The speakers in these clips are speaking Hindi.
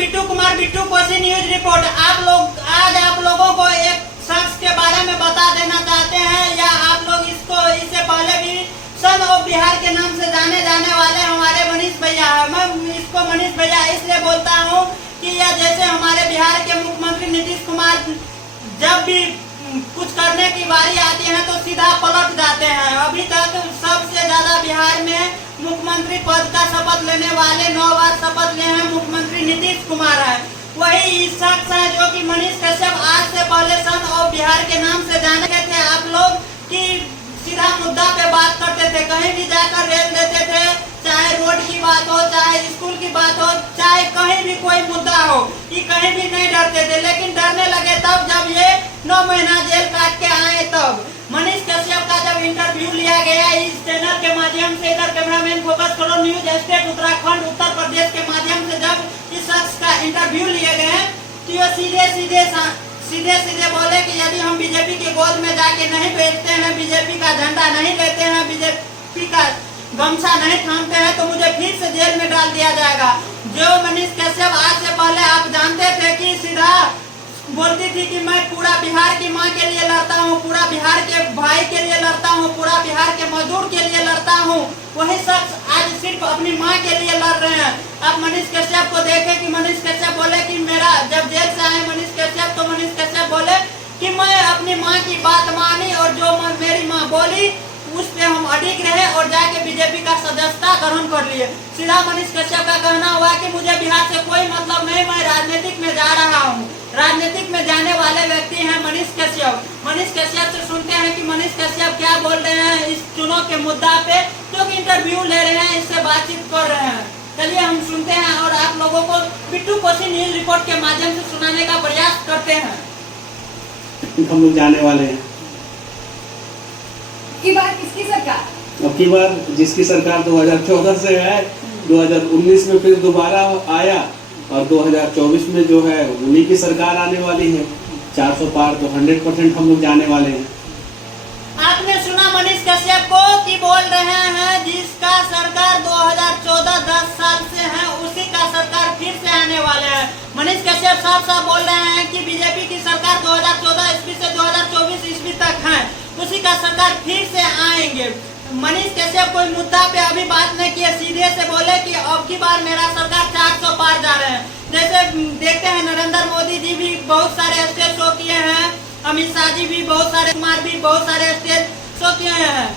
Bittu Kumar, Bittu Kosi news report. आज आप लोगों को एक शख्स के बारे में बता देना चाहते हैं, या आप लोग इससे पहले भी सन ऑफ बिहार के नाम से जाने जाने वाले हमारे मनीष भैया है। मैं इसको मनीष भैया इसलिए बोलता हूँ कि यह जैसे हमारे बिहार के मुख्यमंत्री नीतीश कुमार जब भी कुछ करने की बारी आती है तो सीधा पलट जाते हैं। अभी तक सबसे ज्यादा बिहार में मुख्यमंत्री पद का शपथ लेने वाले 9 बार शपथ लिए हैं मुख्यमंत्री नीतीश कुमार है। वही शख्स है जो कि मनीष कश्यप आज से पहले सन ऑफ बिहार के नाम से जाने थे आप लोग, कि सीधा मुद्दा पे बात करते थे, कहीं भी जाकर रेल देते थे, चाहे रोड की बात हो, चाहे स्कूल की बात हो, चाहे कहीं भी कोई मुद्दा हो, ये कहीं भी नहीं डरते थे। लेकिन डरने लगे तब जब ये 9 महीना जेल काट के आए तब। मनीष कश्यप का जब इंटरव्यू लिया गया इस चैनल के माध्यम से, इधर कैमरामैन फोकस करो, न्यूज स्टेट उत्तराखंड उत्तर प्रदेश के माध्यम से जब इस शख्स का इंटरव्यू लिए गए तो ये सीधे बोले कि यदि हम बीजेपी के गोद में जाके नहीं बैठते हैं, बीजेपी का झंडा नहीं लेते हैं, बीजेपी का गमछा नहीं थामते हैं तो मुझे फिर से जेल में डाल दिया जाएगा। जो मनीष कश्यप आज से पहले आप जानते थे कि सीधा बोलती थी कि मैं पूरा बिहार की माँ के लिए लड़ता हूँ, पूरा बिहार के भाई के लिए लड़ता हूँ, पूरा बिहार के मजदूर के लिए लड़ता हूँ, वही शख्स आज सिर्फ अपनी माँ के लिए लड़ रहे हैं। अब मनीष कश्यप को देखे कि मनीष कश्यप बोले कि मेरा जब जेल से आए मनीष कश्यप तो मनीष कश्यप बोले कि मैं अपनी माँ की बात मानी और जो मेरी माँ बोली उस पे हम अडिग रहे और जाके बीजेपी का सदस्यता ग्रहण कर लिए। सीधा मनीष कश्यप का कहना हुआ कि मुझे बिहार से कोई मतलब नहीं, मैं राजनीतिक में जा रहा हूँ। राजनीतिक में जाने वाले व्यक्ति हैं मनीष कश्यप। मनीष कश्यप से सुनते हैं कि मनीष कश्यप क्या बोल रहे हैं इस चुनाव के मुद्दा पे, जो कि इंटरव्यू ले रहे हैं, इससे बातचीत कर रहे हैं। चलिए हम सुनते हैं और आप लोगों को बिट्टू कोसी न्यूज रिपोर्ट के माध्यम से सुनाने का प्रयास करते हैं। हम लोग जाने वाले हैं। की बार किसकी सरकार? अब की बार जिसकी सरकार 2014 से है, 2019 में फिर दोबारा आया और 2024 में जो है उन्हीं की सरकार आने वाली है। 400 पार तो 100% हम लोग जाने वाले हैं। आपने सुना मनीष कश्यप को कि बोल रहे हैं जिसका सरकार 2014 10 साल से है उसी का सरकार फिर से आने वाले हैं। मनीष कश्यप साफ बोल रहे हैं कि बीजेपी की सरकार 2014 ईस्वी से 2024 ईस्वी तक है, उसी का सरकार फिर से आएंगे। मनीष कश्यप कोई मुद्दा पे अभी बात नहीं किए, सीधे से बोले कि अब की बार मेरा सरकार 400 पार जा रहे हैं। जैसे देखते हैं नरेंद्र मोदी जी भी बहुत सारे स्टेज शो किए हैं, अमित शाह जी भी बहुत सारे, कुमार भी बहुत सारे स्टेज शो किए हैं।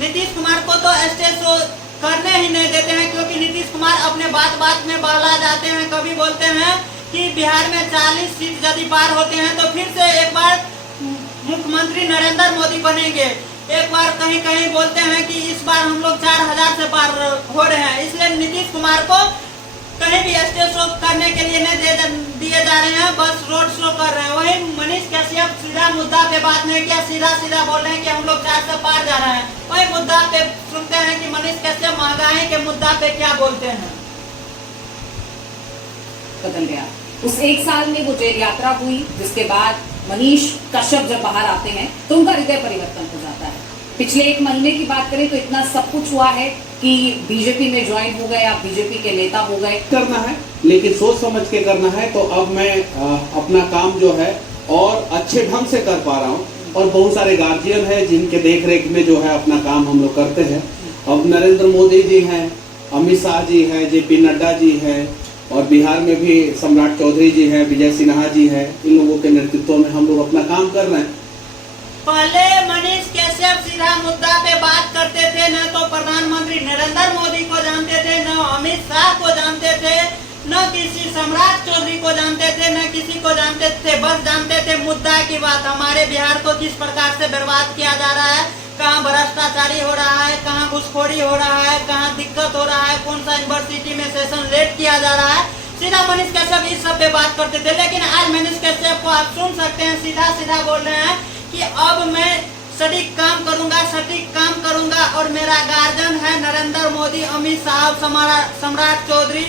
नीतीश कुमार को तो स्टेज शो करने ही नहीं देते हैं, क्योंकि नीतीश कुमार अपने बात में बहला जाते हैं। कभी बोलते हैं कि बिहार में 40 सीट यदि पार होते हैं तो फिर से एक बार मुख्यमंत्री नरेंद्र मोदी बनेंगे। एक बार कहीं बोलते हैं कि इस बार हम लोग 4000 से पार हो रहे हैं। इसलिए नीतीश कुमार को कहीं भी स्टेज शो करने के लिए नहीं दिए जा रहे हैं, बस रोड शो कर रहे हैं। वही मनीष कश्यप सीधा मुद्दा पे बात नहीं किया, सीधा बोल रहे हैं कि हम लोग 400 पार जा रहे हैं। वही मुद्दा पे सुनते हैं कि मनीष कश्यप महंगाई के मुद्दा पे क्या बोलते हैं। बदल गया। उस 1 साल में वो जेल यात्रा हुई, जिसके बाद मनीष कश्यप जब बाहर आते हैं तो उनका हृदय परिवर्तन हो जाता है। पिछले 1 महीने की बात करें तो इतना सब कुछ हुआ है कि बीजेपी में ज्वाइन हो गए, आप बीजेपी के नेता हो गए। करना है लेकिन सोच समझ के करना है, तो अब मैं अपना काम जो है और अच्छे ढंग से कर पा रहा हूँ। और बहुत सारे गार्जियन है जिनके देख रेख में जो है अपना काम हम लोग करते हैं। अब नरेंद्र मोदी जी हैं, अमित शाह जी हैं, JP नड्डा जी हैं, और बिहार में भी सम्राट चौधरी जी हैं, विजय सिन्हा जी हैं। इन लोगों के नेतृत्व में हम लोग अपना काम कर रहे हैं। पहले मनीष कश्यप सीधा मुद्दा पे बात करते थे, न तो प्रधानमंत्री नरेंद्र मोदी को जानते थे, न अमित शाह को जानते थे, न किसी सम्राट चौधरी को जानते थे, न किसी को जानते थे। बस जानते थे मुद्दा की बात, हमारे बिहार को किस प्रकार से बर्बाद किया जा रहा है, कहाँ भ्रष्टाचारी हो रहा है, कहाँ घुसखोरी हो रहा है, कहाँ दिक्कत हो रहा है, कौन सा यूनिवर्सिटी में सेशन लेट किया जा रहा है। सीधा मनीष कश्यप इस सब पे बात करते थे। लेकिन आज मनीष कश्यप को आप सुन सकते हैं, सीधा बोल रहे हैं कि अब मैं सटीक काम करूंगा और मेरा गार्जियन है नरेंद्र मोदी, अमित शाह, सम्राट चौधरी,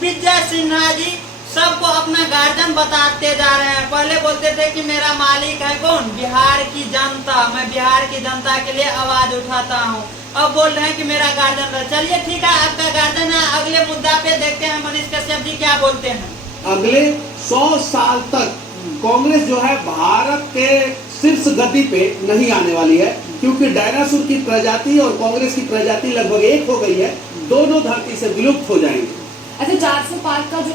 विजय सिन्हा जी, सबको अपना गार्जियन बताते जा रहे हैं। पहले बोलते थे कि मेरा मालिक है कौन, बिहार की जनता, मैं बिहार की जनता के लिए आवाज उठाता हूँ। अब बोल रहे हैं कि मेरा गार्जियन है। चलिए ठीक है, आपका गार्जियन है। अगले मुद्दा पे देखते हैं मनीष कश्यप जी क्या बोलते हैं। अगले 100 साल तक कांग्रेस जो है भारत के शीर्ष गति पे नहीं आने वाली है, क्योंकि डायनासोर की प्रजाति और कांग्रेस की प्रजाति लगभग एक हो गई है, दोनों धरती से विलुप्त हो जाएंगे। अच्छा, 400 पार का जो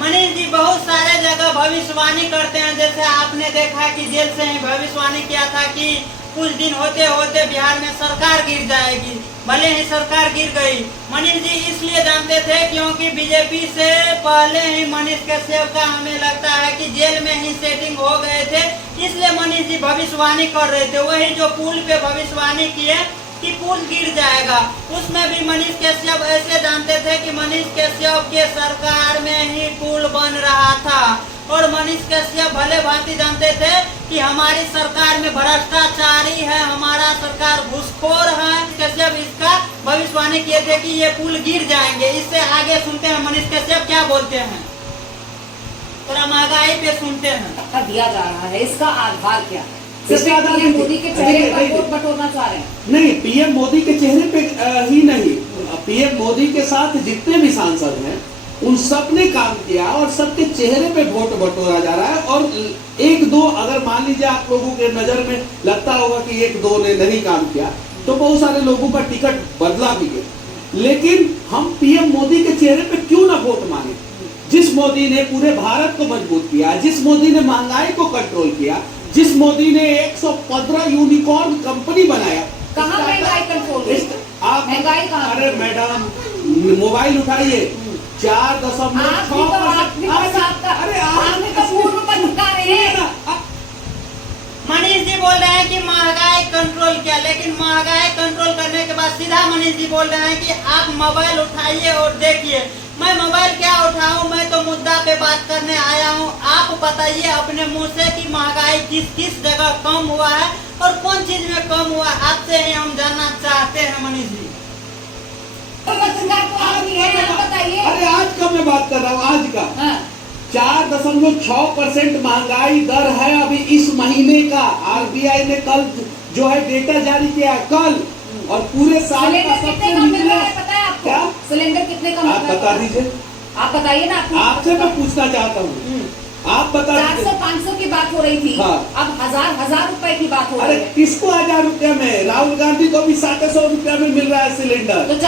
मनीष जी बहुत सारे जगह भविष्यवाणी करते हैं, जैसे आपने देखा कि जेल से ही भविष्यवाणी किया था कि कुछ दिन होते होते बिहार में सरकार गिर जाएगी, भले ही सरकार गिर गई। मनीष जी इसलिए जानते थे क्योंकि बीजेपी से पहले ही मनीष कश्यप का हमें लगता है कि जेल में ही सेटिंग हो गए थे, इसलिए मनीष जी भविष्यवाणी कर रहे थे। वही जो पुल पे भविष्यवाणी किए कि पुल गिर जाएगा, उसमें भी मनीष कश्यप ऐसे जानते थे कि मनीष कश्यप के सरकार में ही पुल बन रहा था, और मनीष कश्यप भले भांति जानते थे कि हमारी सरकार में भ्रष्टाचारी है, हमारा सरकार घूसखोर है। कश्यप इसका भविष्यवाणी किए थे कि ये पुल गिर जाएंगे। इससे आगे सुनते हैं मनीष कश्यप क्या बोलते हैं, थोड़ा महंगाई पे सुनते हैं। दिया जा रहा है, इसका आधार क्या है? इसका आधार पीएम मोदी के चेहरे पर देखिए, वोट बटोरना चाह रहे हैं? नहीं, पीएम मोदी के चेहरे पे ही नहीं, पीएम मोदी के साथ जितने भी सांसद हैं उन सब ने काम किया और सबके चेहरे पे वोट बटोरा जा रहा है। और एक दो अगर मान लीजिए आप लोगों के नजर में लगता होगा कि एक दो ने नहीं काम किया, तो बहुत सारे लोगों का टिकट बदला भी गया, लेकिन हम पीएम मोदी के चेहरे पे क्यों ना वोट मांगे? जिस मोदी ने पूरे भारत को मजबूत किया, जिस मोदी ने महंगाई को कंट्रोल किया, जिस मोदी ने 115 यूनिकॉर्न कंपनी बनाया, कहाँ महंगाई कंट्रोल हुई? आप महंगाई कहाँ? अरे मैडम, मोबाइल उठाइए, 4.6%। अरे आपने तो पूर्व पर धक्का रहे हैं। मनीष जी बोल रहे हैं कि महंगाई कंट्रोल किया, लेकिन महंगाई कंट्रोल करने के बाद सीधा मनीष जी बोल रहे हैं कि आप मोबाइल उठाइए और देखिए। मैं मोबाइल क्या उठाऊं, मैं तो मुद्दा पे बात करने आया हूं। आप बताइए अपने मुंह से कि महंगाई किस किस जगह कम हुआ है और कौन चीज में कम हुआ है, आपसे ही हम जानना चाहते हैं मनीष जी। बताइए। अरे आज का मैं बात कर रहा हूँ, आज का 4.6% महंगाई दर है अभी इस महीने का। आरबीआई ने कल जो है डेटा जारी किया है, कल, और पूरे साल का सबसे निचला पता है आपको? क्या सिलेंडर कितने का? आप बता दीजिए, आप बताइए ना। आपसे मैं पूछना चाहता हूँ, आप बता दीजिए। 400-500 की बात हो रही थी, हाँ। अब हजार रुपए की बात हो अरे रही है। किसको 1000 रुपया में? राहुल गांधी को भी 700 रुपया में मिल रहा है सिलेंडर। तो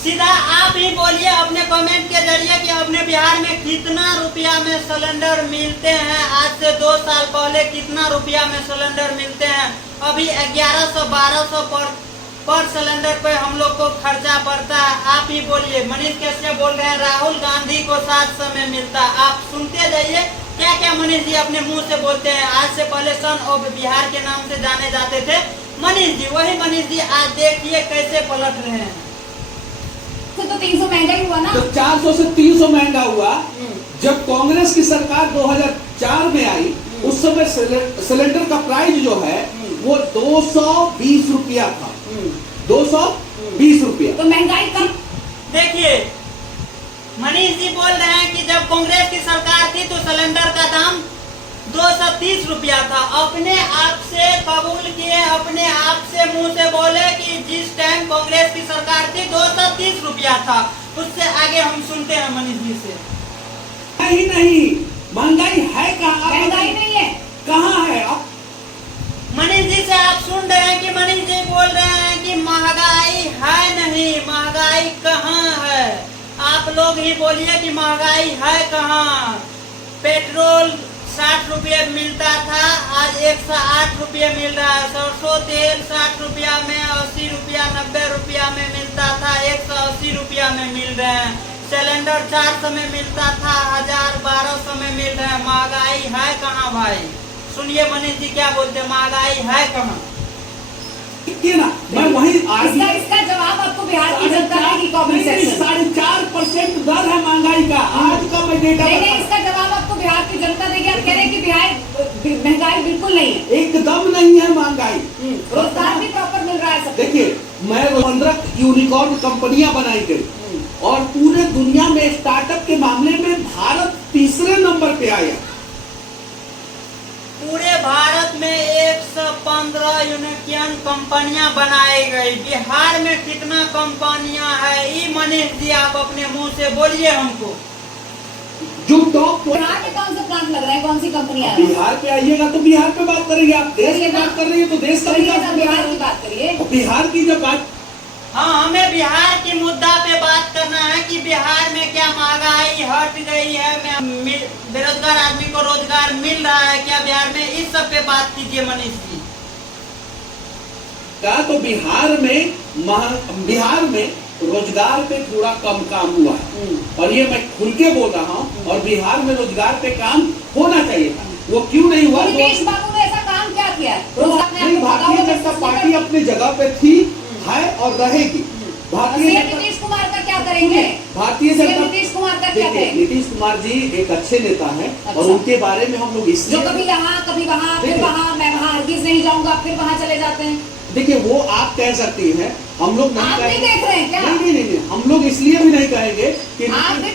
सीधा आप ही बोलिए अपने कमेंट के जरिए कि अपने बिहार में कितना रुपया में सिलेंडर मिलते हैं, आज से 2 साल पहले कितना रुपया में सिलेंडर मिलते हैं। अभी 1100-1200 पर सिलेंडर पे हम लोग को खर्चा पड़ता है। आप ही बोलिए। मनीष कश्यप बोल रहे हैं राहुल गांधी को 700 में मिलता। आप सुनते जाइए क्या क्या मनीष जी अपने मुंह से बोलते हैं। आज से पहले सन ऑफ बिहार के नाम से जाने जाते थे मनीष जी, वही मनीष जी आज देखिए कैसे पलट रहे हैं। तो 300 महंगा ही हुआ ना? तो 400 से 300 महंगा हुआ। जब कांग्रेस की सरकार 2004 में आई, उस समय सिलेंडर का प्राइस जो है वो 220 रुपया था, 220 रुपया। तो महंगाई कम। देखिए मनीष जी बोल रहे हैं कि जब कांग्रेस की सरकार थी तो सिलेंडर का दाम 230 रुपया था। अपने आप से कबूल किए, अपने आप से मुंह से बोले कि जिस टाइम कांग्रेस की सरकार थी 230 रुपया था। उससे आगे हम सुनते हैं मनीष जी से। नहीं, महंगाई है कहाँ? महंगाई नहीं है, कहाँ है? आप मनीष जी से आप सुन रहे हैं कि मनीष जी बोल रहे हैं कि महंगाई है नहीं, महंगाई कहाँ है? आप लोग ही बोलिए कि महंगाई है कहाँ। पेट्रोल 60 रुपये मिलता था, आज 108 रुपये मिल रहा है। सरसों तेल 60 रुपया में 80 रुपया 90 रुपया में मिलता था, 180 रुपया में मिल रहे हैं। सिलेंडर 400 में मिलता था, 1000-1200 में मिल रहे हैं। महंगाई है कहाँ भाई? सुनिए मनीष जी क्या बोलते हैं, महंगाई है कहाँ? ना मैं वही इसका जवाब आपको बिहार की जनता देगी। कमेंट सेक्शन 4.5% दर है महंगाई का। आज का मैं डेटा नहीं, इसका जवाब आपको बिहार की जनता देगी। आप कह रहे हैं कि बिहार महंगाई बिल्कुल नहीं है। एकदम नहीं है महंगाई। रोजगार भी प्रॉपर मिल रहा है सब। देखिए, मैं 15 यूनिकॉर्न कंपनियां बनाई गई और पूरे दुनिया में स्टार्टअप के मामले में भारत तीसरे नंबर पे आया। पूरे भारत में 115 यूनिकॉर्न कंपनियां बनाई गई। बिहार में कितना कंपनियां है ये मनीष जी आप अपने मुंह से बोलिए हमको। जो टॉप बिहार में कौन से प्लांट लग रहे हैं, कौन सी कंपनियां हैं? बिहार पे आइएगा तो बिहार पे बात करेंगे। आप देश की बात कर रही है तो देश का करिए विकास ना, बिहार की बात करिए। बिहार की जब बात, हाँ, हमें बिहार के मुद्दा पे बात करना है कि बिहार में क्या महंगाई हट गई है, बेरोजगार आदमी को रोजगार मिल रहा है क्या बिहार में, इस सब पे बात कीजिए मनीष जी। का तो बिहार में रोजगार पे थोड़ा कम काम हुआ है और ये मैं खुल के बोल रहा हूँ। और बिहार में रोजगार पे काम होना चाहिए था, वो क्यों नहीं हुआ? नीतीश बाबू ने ऐसा काम क्या किया है? रोजगार ने नहीं, आपको भारतीय बताओ, जनता पार्टी अपनी जगह पे थी, है और रहेगी। भारतीय सीएम जनता नीतीश कुमार का क्या करेंगे? भारतीय सीएम जनता नीतीश कुमार का क्या देखिए, करेंगे? नीतीश कुमार जी एक अच्छे नेता हैं और अच्छा। उनके बारे में हम लोग जो इसलिए कभी यहाँ कभी वहाँ फिर देखिए। वहाँ, मैं वहाँ हरगिज नहीं जाऊंगा, फिर वहाँ चले जाते हैं। देखिए वो आप कह सकती हैं, हम लोग नहीं आप नहीं कहेंगे। देख रहे हैं क्या? नहीं, हम लोग इसलिए भी नहीं कहेंगे कि आप भी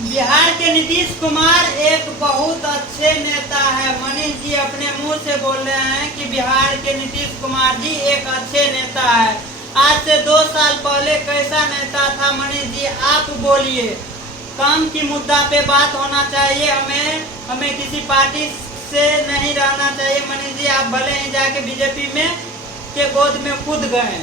बिहार के नीतीश कुमार एक बहुत अच्छे नेता है। मनीष जी अपने मुंह से बोल रहे हैं कि बिहार के नीतीश कुमार जी एक अच्छे नेता है। आज से 2 साल पहले कैसा नेता था मनीष जी, आप बोलिए। काम की मुद्दा पे बात होना चाहिए, हमें किसी पार्टी से नहीं रहना चाहिए। मनीष जी आप भले ही जाके बीजेपी में के गोद में कूद गए।